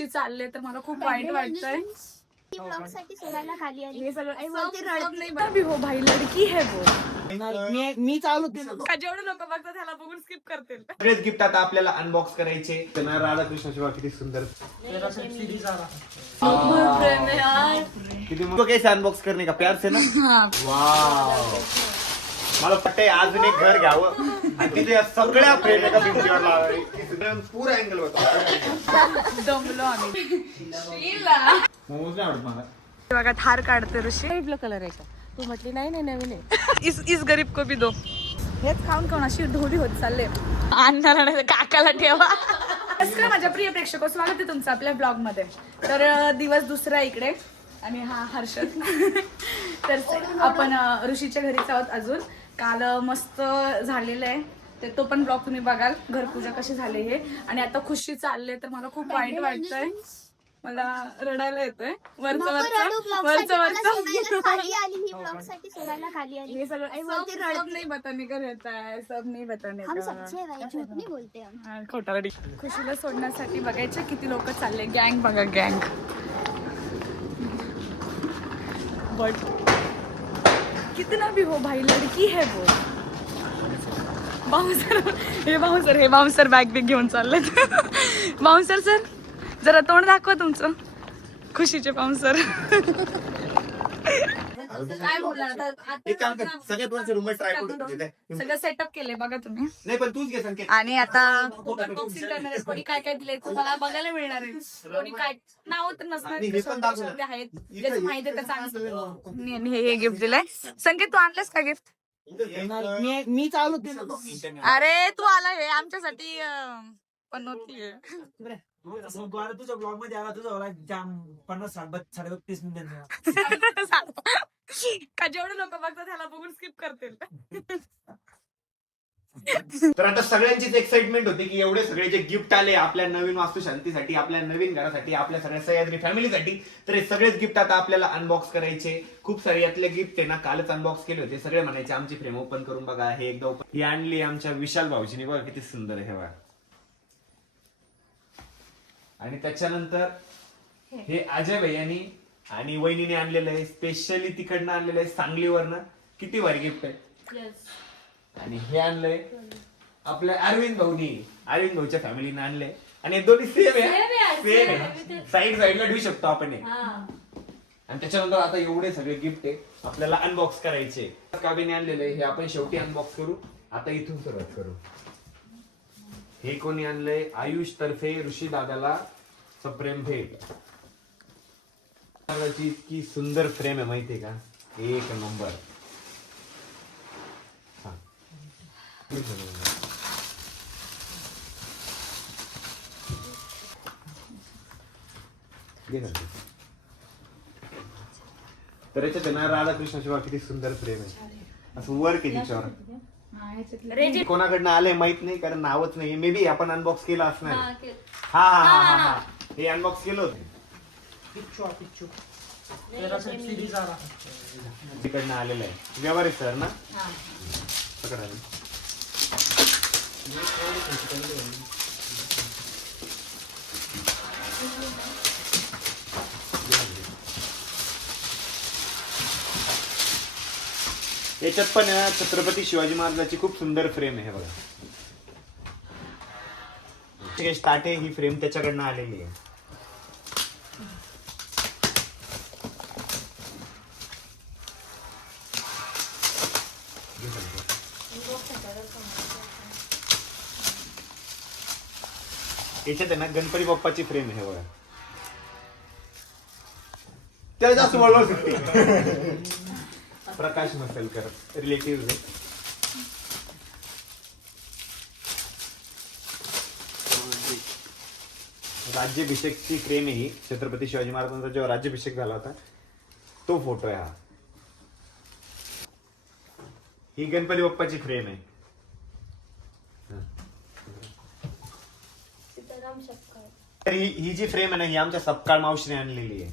चालले तर मला खूप वाईट वाटतंय. हो भाई लडकी है वो. मी चालू जेवढे लोक बघतात त्याला बघून स्किप करतील. सगळेच गिफ्ट आता आपल्याला अनबॉक्स करायचे. त्यांना राधाकृष्ण शिवा किती सुंदर किती मुझको कैसे अनबॉक्स करने का प्यार से ना. वाव मला पट्टे अजून एक घर घ्यावं आणि तिथे सगळ्या फ्रेम एका भिंतीवर लावावे. पुरा अँगल होता. दमलो आम्ही. मोमोज नाही आवडत मला. बघा थार काढते ऋषी. ब्लू कलर आहे तू म्हटली नाही नाही नवीन आहे. इस गरीब को भी दो. हेच खाऊन खाऊन अशी ढोली होत चालले. अन्नाला नाही काकाला ठेवा. नमस्कार माझ्या प्रिय प्रेक्षक, स्वागत आहे तुमचं आपल्या ब्लॉग मध्ये. तर दिवस दुसरा इकडे आणि हा हर्षद. तर आपण ऋषीच्या घरीच आहोत अजून. काल मस्त झालेलं आहे ते तो पण ब्लॉग तुम्ही बघाल. घरपूजा कशी झाली हे. आणि आता खुशी चालले तर मला खूप वाईट वाटतंय. मला रडायला येतोय. वरचं सब नाही बताने का रहता है, सब नाही बताने हम का. सच्चे हैं भाई, झूठ नहीं बोलते हम. खोटा. खुशीला सोडण्यासाठी बघायचे किती लोक चालले. गँग बघा गँग. बट कितना भी हो भाई लडकी है वो. हे बाउन्सर बॅग बिग घेऊन चाललेत. बाउन्सर सर जरा तोंड दाखवा तुमचं. खुशीचे बाउन्सर. काय बोलणार आता. एक काम कर सगळ्यात वरचे रूम ट्राय करून सगळं सेटअप केले बघा तुम्ही. नाही पण तूच घे संकेत. आणि आता अनबॉक्सिंग करणार आहे. कोणी काय काय दिले तुम्हाला बघायला मिळणार आहे. कोणी काय नाव तर नसणार आहेत ज्याचं माहिती आहे त्याचं. हे गिफ्ट दिलंय. संकेत तू आणलंस का गिफ्ट. मी चालू अरे तू आला हे आमच्यासाठी पण नव्हती. तुझ्या ब्लॉग मध्ये आला तुझा जाम 50-60-32 मिनिटांचा. का जेवढे लोक बघतात त्याला बघून स्किप करतील. तर आता सगळ्यांचीच एक्साइटमेंट होती की एवढे सगळे जे गिफ्ट आले आपल्या नवीन वास्तुशांतीसाठी, आपल्या नवीन घरासाठी, आपल्या सगळ्या सह्याद्री फॅमिलीसाठी. तर हे सगळेच गिफ्ट आता आपल्याला अनबॉक्स करायचे. खूप सारे यातले गिफ्ट आहे ना कालच अनबॉक्स केले होते. सगळे म्हणायचे आमची फ्रेम ओपन करून बघा. हे एकदा ओपन ही आणली आमच्या विशाल भाऊजीने. बघा किती सुंदर आहे. हे बघा. आणि त्याच्यानंतर हे अजय भैयानी आणि वहिनीने आणलेलं आहे. स्पेशली तिकडनं आणलेलं आहे सांगलीवरनं. किती भारी गिफ्ट आहे. आणि हे आणलंय आपल्या अरविंद भाऊच्या फॅमिलीने आणलंय. आणि हे दोन्ही सेम आहे. साईडला ठेवू शकतो आपण हे. आणि त्याच्यानंतर आता एवढे सगळे गिफ्ट आहे आपल्याला अनबॉक्स करायचे. काबीने आणलेलं आहे हे आपण शेवटी अनबॉक्स करू. आता इथून सुरुवात करू. हे कोणी आणलंय आयुष तर्फे ऋषी दादाला सप्रेम भेट. इतकी सुंदर फ्रेम आहे माहितीये का. एक नंबर. तर याच्यात ना राधाकृष्ण शिवा किती सुंदर फ्रेम आहे. असं वर केली तिच्यावर. कोणाकडनं आलंय माहित नाही कारण नावच नाही. मे बी आपण अनबॉक्स केलं असणार. हा हे अनबॉक्स केलं होतं. तिकडनं आलेलं आहे. व्यवहार आहे सर ना. याच्यात पण छत्रपती शिवाजी महाराजांची खूप सुंदर फ्रेम आहे. बघा स्टार्ट आहे. ही फ्रेम त्याच्याकडनं आलेली आहे. याच्यात आहे ना गणपती बाप्पाची फ्रेम आहे. बघा त्या जास्त वळवळ सुटते. प्रकाश मसलकर रिलेटिव्ह आहे. राज्याभिषेकची फ्रेम आहे ही. छत्रपती शिवाजी महाराजांचा जेव्हा राज्याभिषेक झाला होता तो फोटो आहे हा. ही गणपती बाप्पाची फ्रेम आहे. तर ही जी फ्रेम आहे ना ही आमच्या सपकाळ मावशीने आणलेली आहे.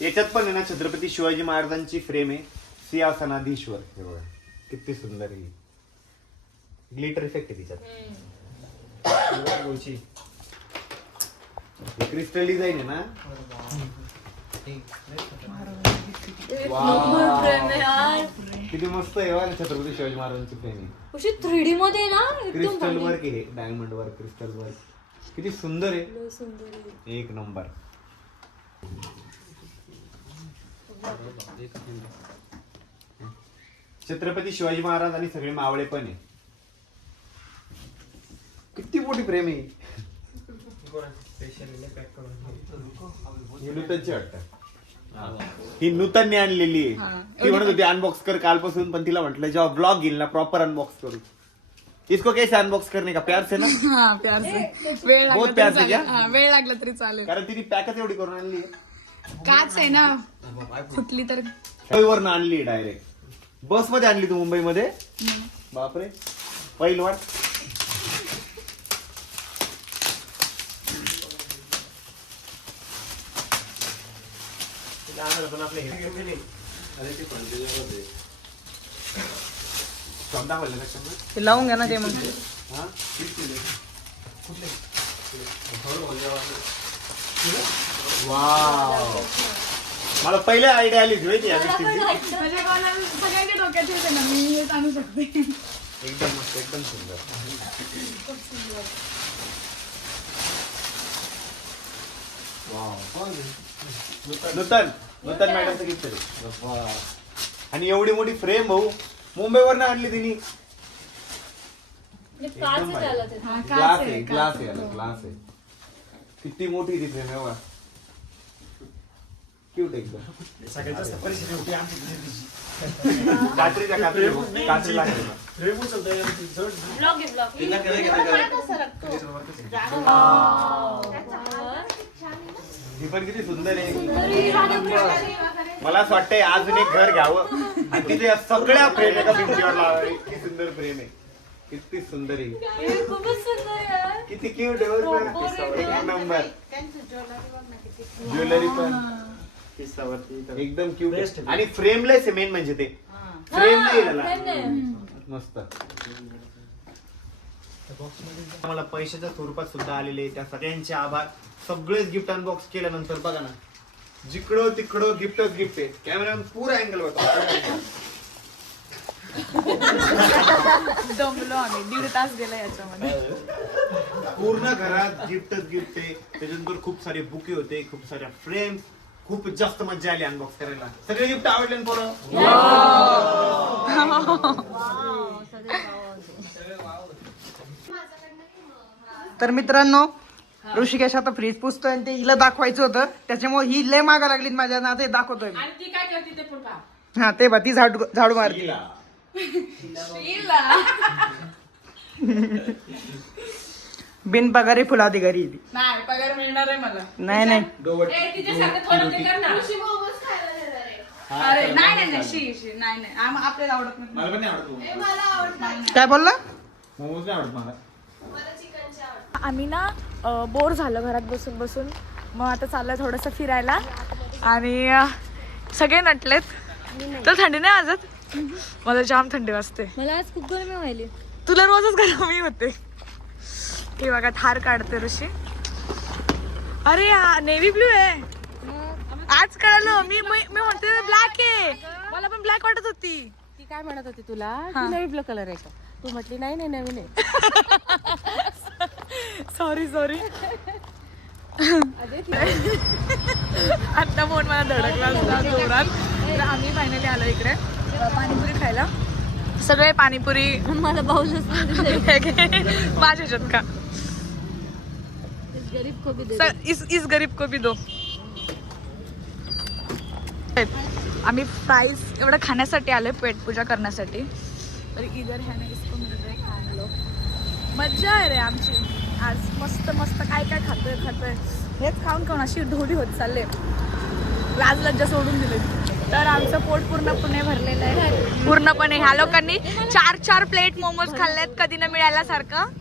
याच्यात पण आहे ना छत्रपती शिवाजी महाराजांची फ्रेम आहे, सिंहासनाधीश्वर. हे बघा किती सुंदर आहे, ग्लिटर इफेक्ट आहे तिच्यात. गोची. क्रिस्टल डिझाईन आहे ना. किती मस्त आहे बघा छत्रपती शिवाजी महाराजांची फ्रेम आहे. 3D मध्ये ना क्रिस्टल वर्क आहे, डायमंड वर्क, क्रिस्टल वर्क. किती सुंदर आहे, सुंदर आहे. एक नंबर. छत्रपती शिवाजी महाराज आणि सगळे मावळे पण आहे. किती मोठी प्रेम आहे. ही नूतनची वाटतं. ही नूतनने आणलेली आहे. ती म्हणत होती अनबॉक्स कर कालपासून, पण तिला म्हटलं जेव्हा ब्लॉग घेईल ना प्रॉपर अनबॉक्स करू. इसको कैसे अनबॉक्स करने का, प्यार से ना. हा प्यार से. वेळ बहुत लागला प्यार तरी से क्या? चालेल. हा, वेळ लागला तरी चालेल. कारण तिने पॅकच एवढी करून आणली आहे. काच आहे ना, फुटली तर. मुंबईवरनं आणली डायरेक्ट. बस मध्ये आणली तू मुंबईमध्ये. बापरे, पहिलवाड. पण आपले हे घेऊन गेले. शब्दा बोलले का? ते लावून घ्या ना ते मग. हा? वाव, मला पहिले आयडिया आली होती या गोष्टीची. म्हणजे कोणाला सगळ्यांच्या डोक्यात येते ना, मी हेच आणू शकते. एकदम मस्त, एकदम सुंदर. वाव. नूतन मॅडमचं गिफ्ट आहे. आणि एवढी मोठी फ्रेम भाऊ मुंबईवरनं आणली तिने. काच झाला ते. हा, काच ग्लास आहे, आहे, ग्लास आहे, ग्लास आहे. किती मोठी ती फ्रेम आहे बघा. क्यूट एकदम. सगळ्यात जास्त परिस्थिती होती आमची. कात्रीच्या कात्री लागली. रेमू चालतंय यार, जड. ब्लॉग आहे ब्लॉग. ही पण किती सुंदर आहे. मला असं वाटतंय अजून एक घर घ्यावं आणि तिथे या सगळ्या फ्रेम एका भिंतीवर लावावे. इतकी सुंदर फ्रेम आहे, किती सुंदर आहे. हे खूपच सुंदर आहे यार. किती क्यूट आहे बरं का? एक नंबर. ज्वेलरी पण एकदम क्यूट Best आहे. आणि फ्रेमलेस आहे मेन म्हणजे ते. फ्रेम नाही फ्रेम त्याला. नाही. मस्त. मला पैशाच्या स्वरूपात सुद्धा आलेले त्या सगळ्यांचे आभार. सगळेच गिफ्ट अनबॉक्स केल्यानंतर बघा ना, जिकडं तिकडं गिफ्टच गिफ्ट आहे. कॅमेरा पुरा अँगल होता. दमलो आम्ही, 1.5 तास गेला याच्यामध्ये. पूर्ण घरात गिफ्टच गिफ्ट आहे. त्याच्यानंतर खूप सारे बुके होते, खूप साऱ्या फ्रेम्स. खूप जास्त मजा आली अनबॉक्स करायला. सगळे गिफ्ट आवडले ना पोरं? तर मित्रांनो, ऋषिकेश आता फ्रीज पुसतोय आणि ते हिला दाखवायचं होतं, त्याच्यामुळे ही लय मागा लागली माझ्या ना, ते दाखवतोय मी. हा ते बा, ती झाडू मारती. बिन पगारी फुलादी घरी ती. नाही, पगार मिळणार आहे मला. नाही नाही अरे नाही नाही शी नाही नाही, आपल्याला आवडत नाही. मला पण नाही आवडत. काय बोलला? मोमोज नाही आवडत मला. आम्ही ना बोर झालं घरात बसून बसून, मग आता चाललंय थोडंसं फिरायला. आणि सगळे नटलेत. तर थंडी नाही वाजत? मला जाम थंडी वाजते. मला आज खूप गरमी व्हायली. तुला रोजच गरमी होते. हे बघा थार काढते ऋषी. अरे नेव्ही ब्लू आहे. आज कळलं. मी म्हणते ब्लॅक आहे. मला पण ब्लॅक वाटत होती. ती काय म्हणत होती तुला हा. की नवी ब्लू कलर आहे का? तू म्हटली नाही नाही नवीन आहे. सॉरी आता फोन मला धडकला होता जोरात. तर आम्ही फायनली आलो इकडे पाणीपुरी खायला. सगळे पाणीपुरी मला बाऊलच माझ्या ह्याच्यात का. गरीब को भी दे. इस गरीब को भी दो. आम्ही फ्राईज एवढं खाण्यासाठी आलोय, पेटपूजा करण्यासाठी. तर इधर है ना, इसको मिल रहा है खाने लो. मज्जा आहे रे आमची आज. मस्त मस्त काय काय खातोय. हेच खाऊन अशी ढोली होत चालले. लाज लज्जा सोडून दिले. तर आमचं पोट पूर्णपणे भरलेलं आहे. पूर्णपणे ह्या लोकांनी 4 प्लेट मोमोज खाल्लेत कधी न मिळायला सारखं.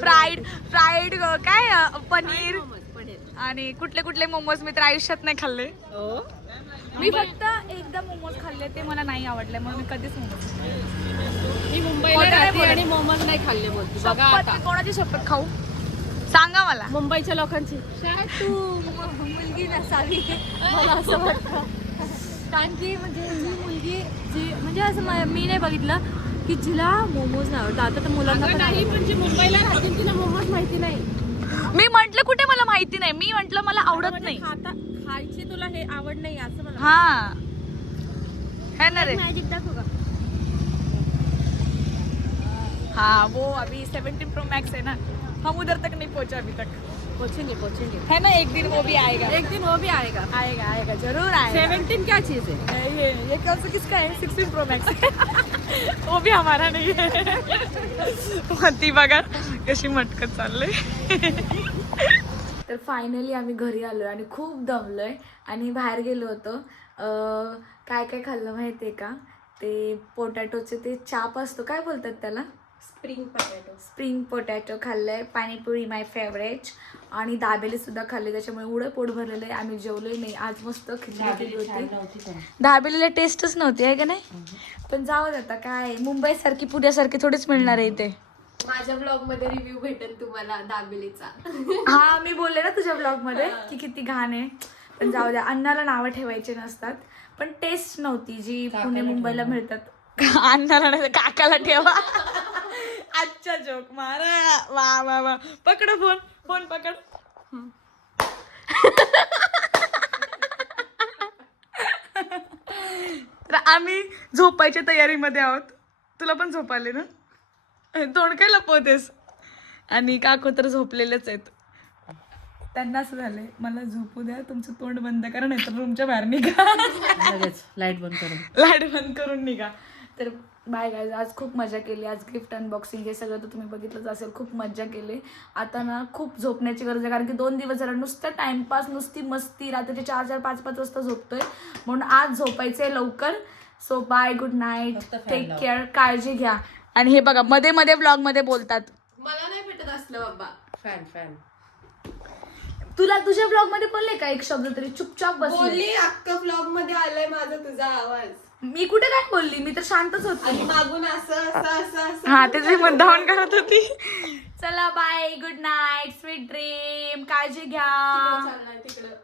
फ्राईड काय पनीर आणि कुठले मोमोज मी तर आयुष्यात नाही खाल्ले. मी फक्त एकदा मोमोज खाल्ले ते मला नाही आवडले म्हणून मी कधीच मोमोज मी मुंबईला राहते आणि मोमोज नाही खाल्ले बोलते बघा आता कोणाची शपथ खाऊ सांगा मला. मुंबईच्या लोकांची काय तू मुलगी नसावी मला असं वाटतं. कारण की म्हणजे ही मुलगी जी म्हणजे असं मी नाही बघितलं की जिला मोमोज नाही आवडतं. आता तर मुलांना पण नाही पण जी मुंबईला राहते तिला मोमोज माहिती नाही. मी म्हंटल कुठे मला माहिती नाही. मी म्हंटल मला आवडत नाही. खायची तुला हे आवड नाही असं मला हाँ है ना रे. मॅजिक दाखव का? हाँ वो अभी 17 Pro Max है ना, हम उधर तक नहीं पहुंचे अभी तक. पहुंचेंगे है ना, एक दिन वो भी आएगा. एक दिन वो भी आएगा. आएगा जरूर आएगा. 17 क्या चीज है? ये कौन सा किसका है? 16 Pro Max. वो भी हमारा नहीं है. ती बघा कशी मटकत चाललंय. तर फायनली आम्ही घरी आलोय आणि खूप दमलोय आणि बाहेर गेलो होतो. काय काय खाल्लं माहितीये का? ते पोटॅटोचे ते चाप असतो, काय बोलतात त्याला? स्प्रिंग पोटॅटो खाल्लंय. पाणीपुरी माय फेवरेट. आणि दाबेली सुद्धा खाल्ले. त्याच्यामुळे एवढं पोट भरलेलं आहे. आम्ही जेवलोय नाही आज. मस्त खिचडी केली होती. दाबेलीला टेस्टच नव्हती आहे का नाही. पण जाऊ दे आता काय, मुंबई सारखी पुण्यासारखी थोडीच मिळणार आहे इथे. माझ्या ब्लॉग मध्ये रिव्ह्यू भेटेल तुम्हाला दाबेलीचा. हा मी बोलले ना तुझ्या ब्लॉग मध्ये की किती घाण आहे. पण जाऊ द्या, अन्नाला नावं ठेवायचे नसतात. पण टेस्ट नव्हती जी पुणे मुंबईला मिळतात. अन्नाला नाही काकाला ठेवा. अच्छा जोक मारा. वा वा वा. पकड फोन पकड. तर आम्ही झोपायच्या तयारीमध्ये आहोत. तुला पण झोप आले ना? तोंड काय लपवतेस? आणि काकू तर झोपलेलेच आहेत. त्यांना असं झालंय मला झोपू द्या, तुमचं तोंड बंद करा नाही तर रूमच्या बाहेर निघा. लाईट बंद करून लाईट बंद करून निघा. तर बाय गाईज, आज खूप मजा केली. आज गिफ्ट अनबॉक्सिंग हे सगळं तर तुम्ही बघितलंच असेल. खूप मजा केली. आता ना खूप झोपण्याची गरज आहे कारण की 2 दिवस जरा नुसतं टाइमपास, नुसती मस्ती, रात्रीचे 4-4, 5-5 वाजता झोपतोय. म्हणून आज झोपायचंय लवकर. So bye, good night, take care, काळजी घ्या. आणि हे बघा मध्ये मध्ये ब्लॉग मध्ये बोलतात. मला नाही भेटत असलं बाबा. फॅन तुला तुझ्या ब्लॉग मध्ये बोलले का एक शब्द तरी? चुपचाप बसली. बोलली अख्खा ब्लॉग मध्ये आलाय माझा तुझा आवाज. मी कुठे काय बोलली? मी तर शांतच होती. आणि मागून असं हा तेच मी मुद्दामून करत होती. चला bye, good night, sweet dream, काळजी घ्या. चालणार तिकडं.